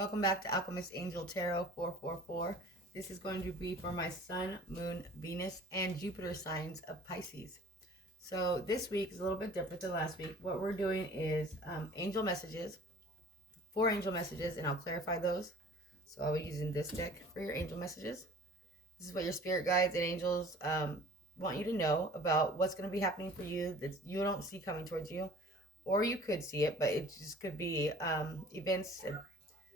Welcome back to Alchemist Angel Tarot 444. This is going to be for my Sun, Moon, Venus, and Jupiter signs of Pisces. So this week is a little bit different than last week. What we're doing is angel messages, 4 angel messages, and I'll clarify those. So I'll be using this deck for your angel messages. This is what your spirit guides and angels want you to know about what's going to be happening for you that you don't see coming towards you. Or you could see it, but it just could be events,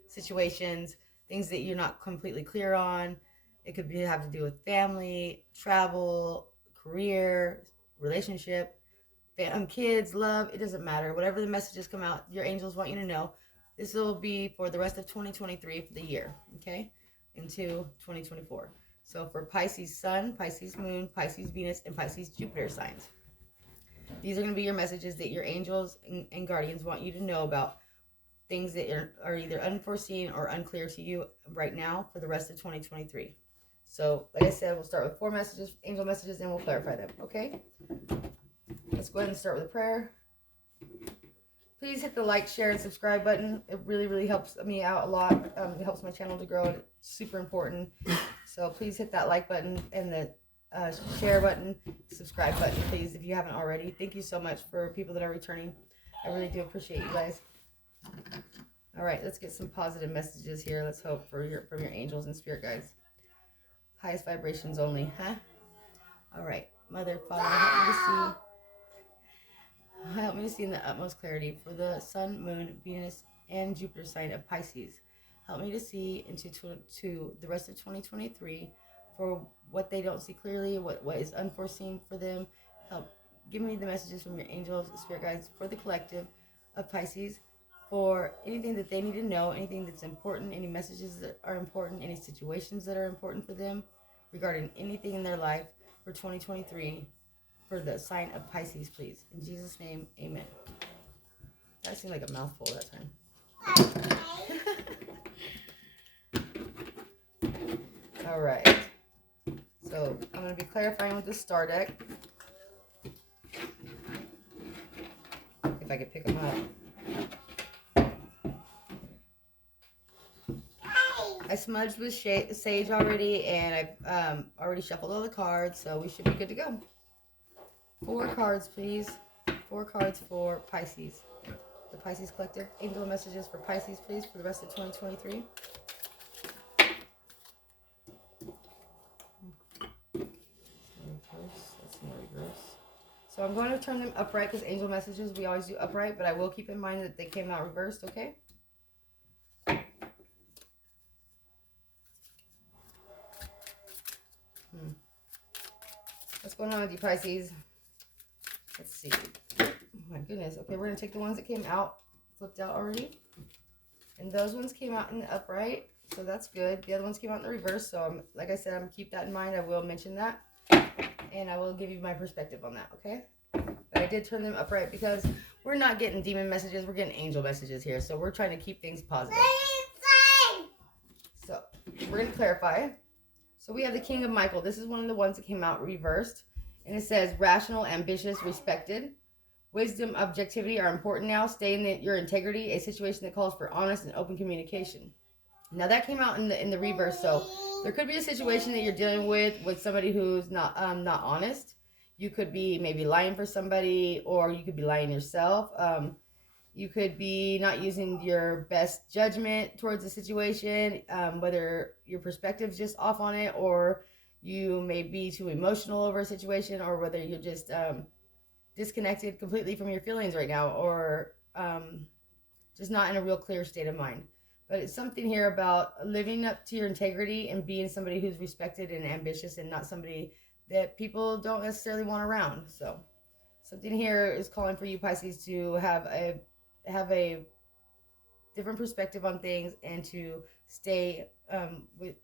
situations, things that you're not completely clear on. It could be have to do with family, travel, career, relationship, kids, love. It doesn't matter. Whatever the messages come out, your angels want you to know. This will be for the rest of 2023 for the year, okay, into 2024. So for Pisces Sun, Pisces Moon, Pisces Venus, and Pisces Jupiter signs. These are going to be your messages that your angels and guardians want you to know about things that are either unforeseen or unclear to you right now for the rest of 2023. So, like I said, we'll start with 4 messages, angel messages, and we'll clarify them, okay? Let's go ahead and start with a prayer. Please hit the like, share, and subscribe button. It really, really helps me out a lot. It helps my channel to grow. It's super important. So please hit that like button and the share button, subscribe button, please, if you haven't already. Thank you so much for people that are returning. I really do appreciate you guys. All right, let's get some positive messages here. Let's hope from your angels and spirit guides. Highest vibrations only, huh? All right, Mother, Father, help me to see in the utmost clarity for the Sun, Moon, Venus, and Jupiter sign of Pisces. Help me to see into to the rest of 2023 for what they don't see clearly, what is unforeseen for them. Help give me the messages from your angels, spirit guides for the collective of Pisces, for anything that they need to know, anything that's important, any messages that are important, any situations that are important for them regarding anything in their life for 2023 for the sign of Pisces, please. In Jesus' name, amen. That seemed like a mouthful that time. All right. So I'm going to be clarifying with the star deck. If I could pick them up. I smudged with sage already, and I've already shuffled all the cards, so we should be good to go. 4 cards, please. 4 cards for Pisces. The Pisces Collective. Angel messages for Pisces, please, for the rest of 2023. That's more reverse. So I'm going to turn them upright because angel messages we always do upright, but I will keep in mind that they came out reversed, okay? What's going on with you, Pisces? Let's see. Oh my goodness. Okay, we're going to take the ones that came out, flipped out already. And those ones came out in the upright, so that's good. The other ones came out in the reverse, so like I said, I'm going to keep that in mind. I will mention that. And I will give you my perspective on that, okay? But I did turn them upright because we're not getting demon messages. We're getting angel messages here. So we're trying to keep things positive. So we're going to clarify. So we have the King of Michael. This is one of the ones that came out reversed. And it says, rational, ambitious, respected. Wisdom, objectivity are important now. Stay in your integrity. A situation that calls for honest and open communication. Now that came out in the reverse. So there could be a situation that you're dealing with somebody who's not honest. You could be maybe lying for somebody, or you could be lying yourself. You could be not using your best judgment towards the situation, whether your perspective's just off on it, or you may be too emotional over a situation, or whether you're just disconnected completely from your feelings right now, or just not in a real clear state of mind. But it's something here about living up to your integrity and being somebody who's respected and ambitious, and not somebody that people don't necessarily want around. So something here is calling for you, Pisces, to have a different perspective on things and to stay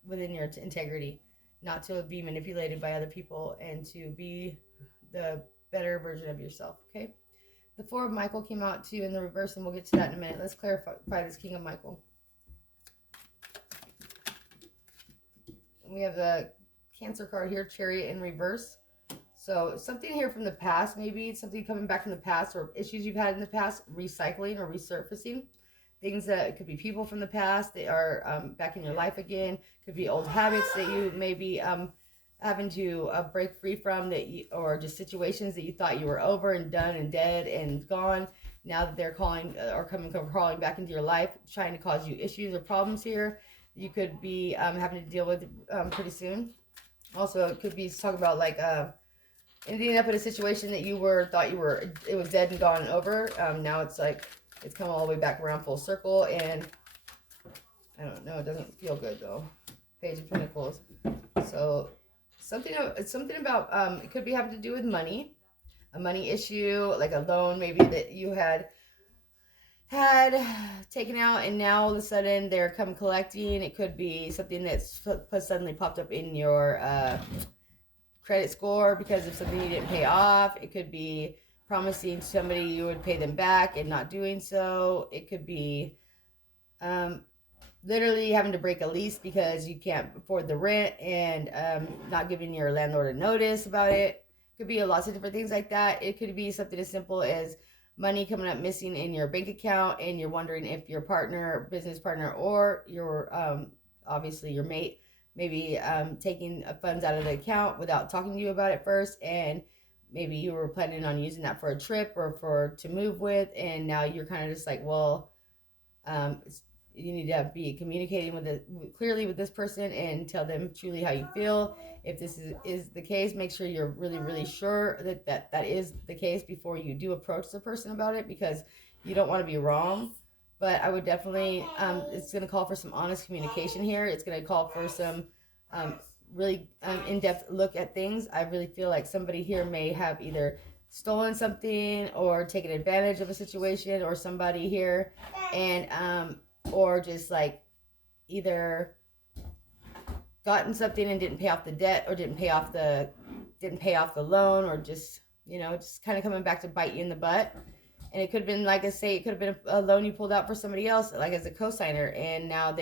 within your integrity, not to be manipulated by other people, and to be the better version of yourself, okay? The 4 of Michael came out too in the reverse, and we'll get to that in a minute. Let's clarify this King of Michael. And we have the Cancer card here, Chariot in reverse. So something here from the past, maybe something coming back from the past, or issues you've had in the past, recycling or resurfacing. things that could be people from the past that are back in your life again. Could be old habits that you may be having to break free from, or just situations that you thought you were over and done and dead and gone. Now that they're crawling back into your life, trying to cause you issues or problems here, you could be having to deal with pretty soon. Also, it could be talking about like ending up in a situation that it was dead and gone and over. Now it's like it's come all the way back around full circle, and I don't know, it doesn't feel good though. Page of Pentacles. So something about it could be having to do with money, a money issue, like a loan maybe that you had taken out, and now all of a sudden they're come collecting. It could be something that's suddenly popped up in your credit score because of something you didn't pay off. It could be promising somebody you would pay them back and not doing so. It could be literally having to break a lease because you can't afford the rent, and not giving your landlord a notice about it. It could be lots of different things like that. It could be something as simple as money coming up missing in your bank account, and you're wondering if your partner, business partner, or your obviously your mate, maybe taking funds out of the account without talking to you about it first, and maybe you were planning on using that for a trip or to move with, and now you're kind of just like, well, you need to be communicating clearly with this person and tell them truly how you feel. If this is the case, make sure you're really, really sure that is the case before you do approach the person about it, because you don't want to be wrong. But I would definitely, it's going to call for some honest communication here. It's going to call for some really in-depth look at things. I really feel like somebody here may have either stolen something or taken advantage of a situation, or somebody here, and or just like either gotten something and didn't pay off the debt, or didn't pay off the loan, or just just kind of coming back to bite you in the butt. And it could have been, like I say, it could have been a loan you pulled out for somebody else, like as a co-signer, and now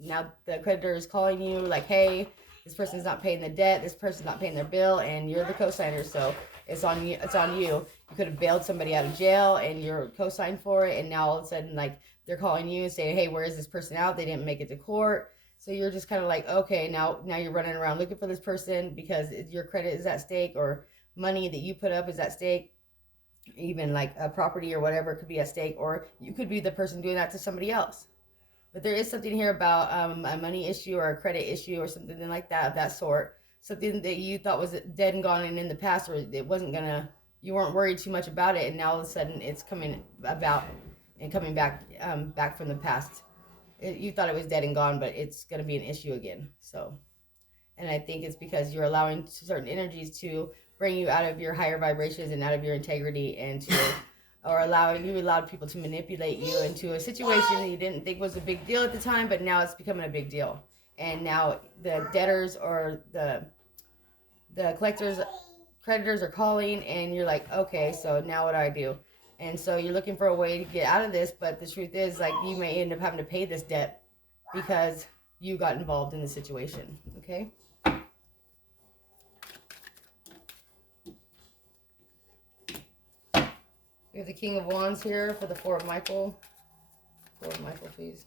now the creditor is calling you like, hey, this person's not paying the debt, this person's not paying their bill, and you're the co-signer, so it's on you. You could have bailed somebody out of jail and you're co-signed for it, and now all of a sudden, like, they're calling you and saying, hey, where is this person out? They didn't make it to court. So you're just kind of like, okay, now you're running around looking for this person because your credit is at stake, or money that you put up is at stake. Even like a property or whatever could be at stake, or you could be the person doing that to somebody else. But there is something here about a money issue or a credit issue or something like that, of that sort. Something that you thought was dead and gone and in the past, or it wasn't gonna, you weren't worried too much about it, and now all of a sudden it's coming about and coming back from the past. You thought it was dead and gone, but it's gonna be an issue again. So, and I think it's because you're allowing certain energies to bring you out of your higher vibrations and out of your integrity, and you allowed people to manipulate you into a situation that you didn't think was a big deal at the time, but now it's becoming a big deal. And now the debtors or the creditors are calling, and you're like, okay, so now what do I do? And so you're looking for a way to get out of this, but the truth is, like, you may end up having to pay this debt because you got involved in the situation. Okay. We have the King of Wands here for the Four of Michael. Four of Michael, please.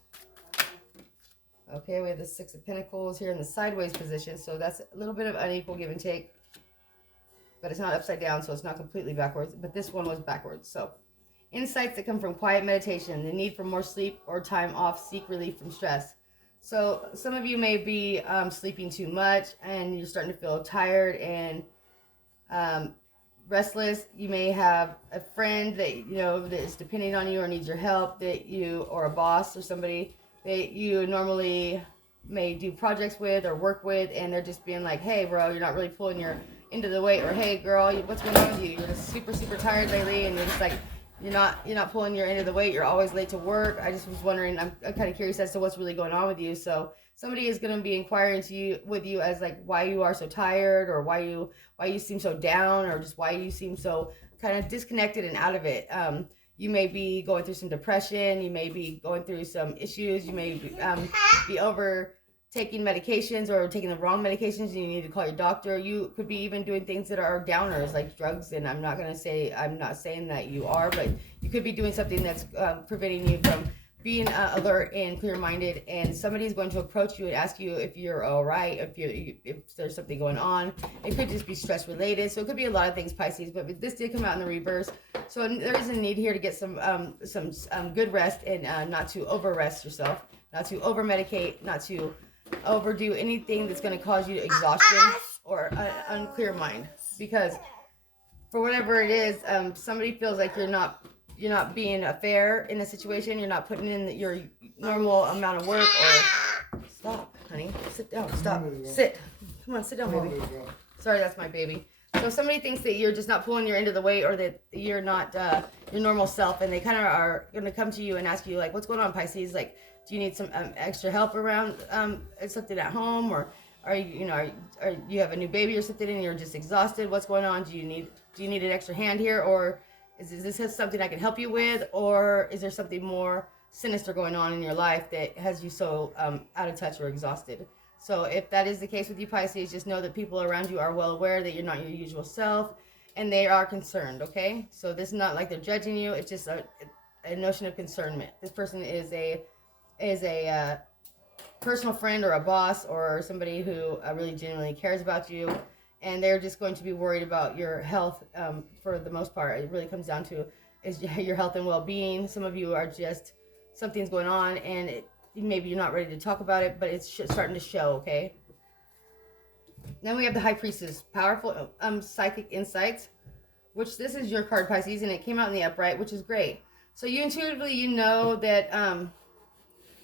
Okay, we have the Six of Pentacles here in the sideways position. So that's a little bit of unequal give and take. But it's not upside down, so it's not completely backwards. But this one was backwards. So, insights that come from quiet meditation. The need for more sleep or time off. Seek relief from stress. So, some of you may be sleeping too much, and you're starting to feel tired and restless. You may have a friend that that is depending on you or needs your help, or a boss or somebody that you normally may do projects with or work with, and they're just being like, hey bro, you're not really pulling your into the weight, or hey girl, what's going on with you? You're just super tired lately, and you're just like, you're not pulling your end of the weight. You're always late to work. I just was wondering, I'm kind of curious as to what's really going on with you. So somebody is going to be inquiring with you as like why you are so tired, or why you seem so down, or just why you seem so kind of disconnected and out of it. You may be going through some depression. You may be going through some issues. You may be over taking medications or taking the wrong medications, and you need to call your doctor. You could be even doing things that are downers, like drugs, and I'm not saying that you are, but you could be doing something that's preventing you being alert and clear-minded, and somebody's going to approach you and ask you if you're all right, if there's something going on. It could just be stress related, so it could be a lot of things, Pisces. But this did come out in the reverse, so there is a need here to get some good rest, and not to over rest yourself, not to over medicate, not to overdo anything that's going to cause you exhaustion or an unclear mind, because for whatever it is, somebody feels like you're not being fair in a situation. You're not putting in your normal amount of work. Or stop, honey, sit down, stop, sit, come on, sit down, baby. Sorry, that's my baby. So somebody thinks that you're just not pulling your end of the weight, or that you're not your normal self, and they kind of are going to come to you and ask you, like, what's going on, Pisces? Like, do you need some extra help around something at home, or are you are you have a new baby or something and you're just exhausted? What's going on? Do you need an extra hand here, or is this something I can help you with, or is there something more sinister going on in your life that has you so out of touch or exhausted? So if that is the case with you, Pisces, just know that people around you are well aware that you're not your usual self, and they are concerned, okay? So this is not like they're judging you. It's just a notion of concernment. This person is a personal friend or a boss or somebody who really genuinely cares about you, and they're just going to be worried about your health for the most part. It really comes down to is your health and well-being. Some of you are just, something's going on, and maybe you're not ready to talk about it, but it's starting to show, okay? Then we have the High Priestess, powerful psychic insights, which this is your card, Pisces, and it came out in the upright, which is great. So you intuitively, you know that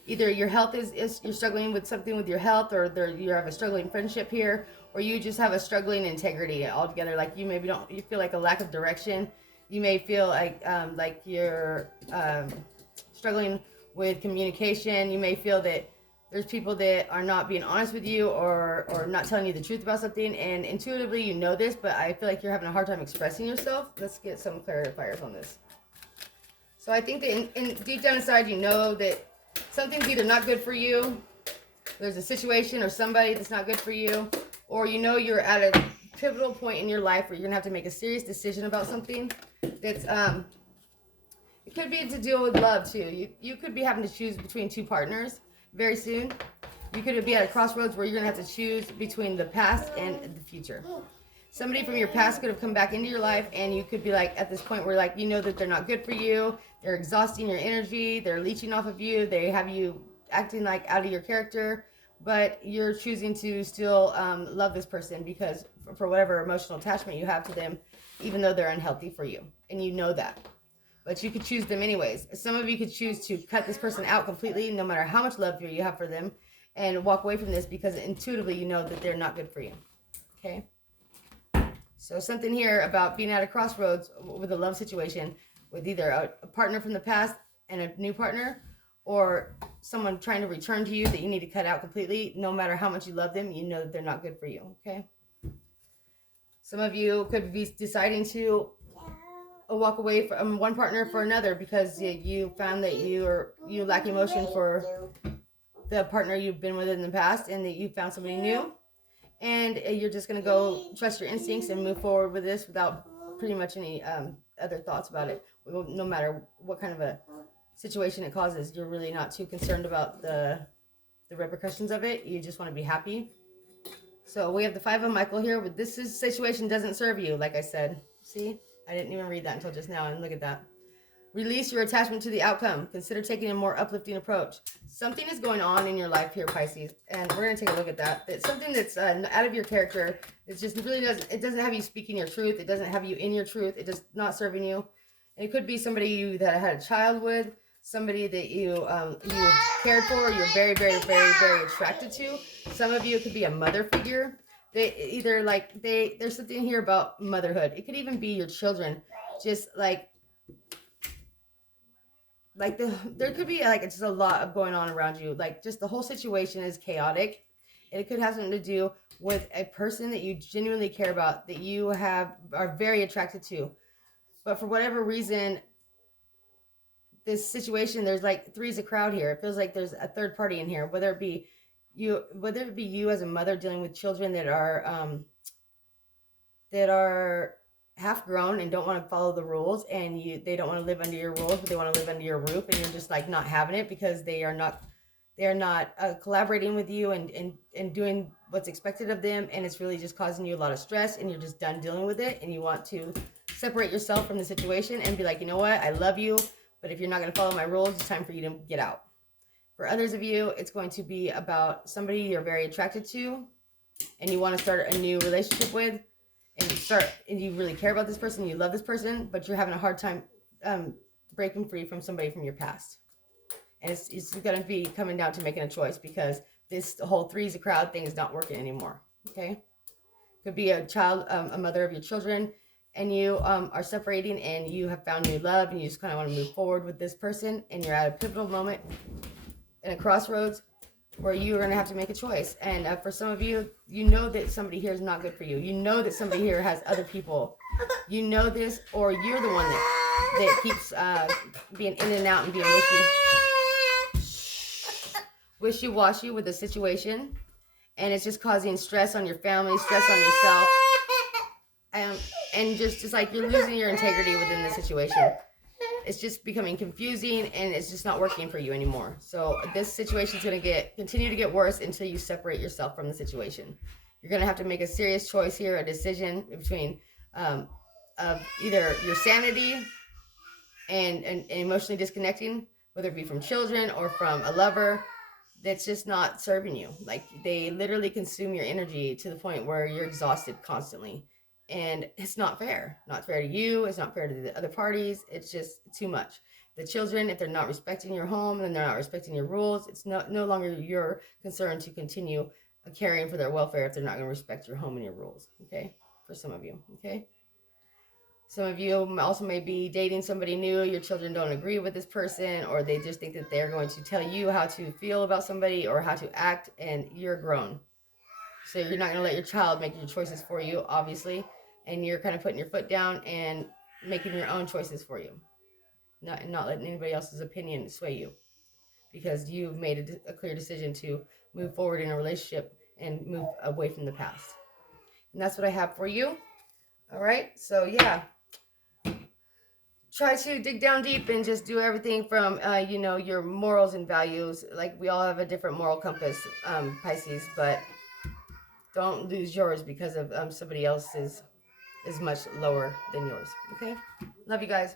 either your health is you're struggling with something with your health, or you have a struggling friendship here, or you just have a struggling integrity altogether. Like you maybe you feel like a lack of direction. You may feel like you're struggling with communication. You may feel that there's people that are not being honest with you, or not telling you the truth about something, and intuitively you know this, but I feel like you're having a hard time expressing yourself. Let's get some clarifiers on this. So I think that in deep down inside you know that something's either not good for you, there's a situation or somebody that's not good for you, or you know you're at a pivotal point in your life where you're gonna have to make a serious decision about something that's it could be to deal with love too. You could be having to choose between two partners very soon. You could be at a crossroads where you're gonna have to choose between the past and the future. Somebody from your past could have come back into your life, and you could be like at this point where like you know that they're not good for you, they're exhausting your energy, they're leeching off of you, they have you acting like out of your character, but you're choosing to still love this person because for whatever emotional attachment you have to them, even though they're unhealthy for you, and you know that. But you could choose them anyways. Some of you could choose to cut this person out completely, no matter how much love you have for them, and walk away from this because intuitively you know that they're not good for you. Okay? So something here about being at a crossroads with a love situation with either a partner from the past and a new partner, or someone trying to return to you that you need to cut out completely. No matter how much you love them, you know that they're not good for you. Okay? Some of you could be deciding to walk away from one partner for another because you found that you lack emotion for the partner you've been with in the past, and that you found somebody new, and you're just going to go trust your instincts and move forward with this without pretty much any other thoughts about it. No matter what kind of a situation it causes, you're really not too concerned about the repercussions of it. You just want to be happy. So we have the Five of Michael here. But this situation doesn't serve you, like I said. See? I didn't even read that until just now, and look at that. Release your attachment to the outcome. Consider taking a more uplifting approach. Something is going on in your life here, Pisces, and we're going to take a look at that. It's something that's out of your character. It just really doesn't have you speaking your truth. It doesn't have you in your truth. It just not serving you. And it could be somebody that had a child with, somebody that you cared for, you're very, very, very, very attracted to. Some of you, it could be a mother figure. There's something here about motherhood. It could even be your children. Just there could be just a lot of going on around you. Like just the whole situation is chaotic. And it could have something to do with a person that you genuinely care about, that you are very attracted to. But for whatever reason, this situation, there's like three's a crowd here. It feels like there's a third party in here, whether it be you as a mother dealing with children that are half grown and don't want to follow the rules, and they don't want to live under your rules, but they want to live under your roof, and you're just like not having it because they're not collaborating with you and doing what's expected of them, and it's really just causing you a lot of stress, and you're just done dealing with it, and you want to separate yourself from the situation and be like, you know what, I love you, but if you're not going to follow my rules, it's time for you to get out. For others of you, it's going to be about somebody you're very attracted to and you want to start a new relationship with, and you really care about this person, you love this person, but you're having a hard time breaking free from somebody from your past. And it's going to be coming down to making a choice, because this whole three's a crowd thing is not working anymore. Okay? Could be a child, a mother of your children, and you are separating, and you have found new love, and you just kind of want to move forward with this person, and you're at a pivotal moment in a crossroads where you are going to have to make a choice. And for some of you, you know that somebody here is not good for you. You know that somebody here has other people. You know this, or you're the one that keeps being in and out and being wishy-washy with the situation. And it's just causing stress on your family, stress on yourself. And just like you're losing your integrity within the situation. It's just becoming confusing, and it's just not working for you anymore. So this situation is going to continue to get worse until you separate yourself from the situation. You're going to have to make a serious choice here, a decision between either your sanity and emotionally disconnecting, whether it be from children or from a lover that's just not serving you. Like, they literally consume your energy to the point where you're exhausted constantly. And it's not fair. Not fair to you. It's not fair to the other parties. It's just too much. The children, if they're not respecting your home and they're not respecting your rules, it's no longer your concern to continue caring for their welfare if they're not going to respect your home and your rules. Okay? For some of you. Okay? Some of you also may be dating somebody new. Your children don't agree with this person, or they just think that they're going to tell you how to feel about somebody or how to act, and you're grown. So you're not going to let your child make your choices for you, obviously, and you're kind of putting your foot down and making your own choices for you, not letting anybody else's opinion sway you, because you've made a clear decision to move forward in a relationship and move away from the past. And that's what I have for you. All right, so yeah. Try to dig down deep and just do everything from, your morals and values. Like, we all have a different moral compass, Pisces, but don't lose yours because of somebody else's is much lower than yours. Okay? Love you guys.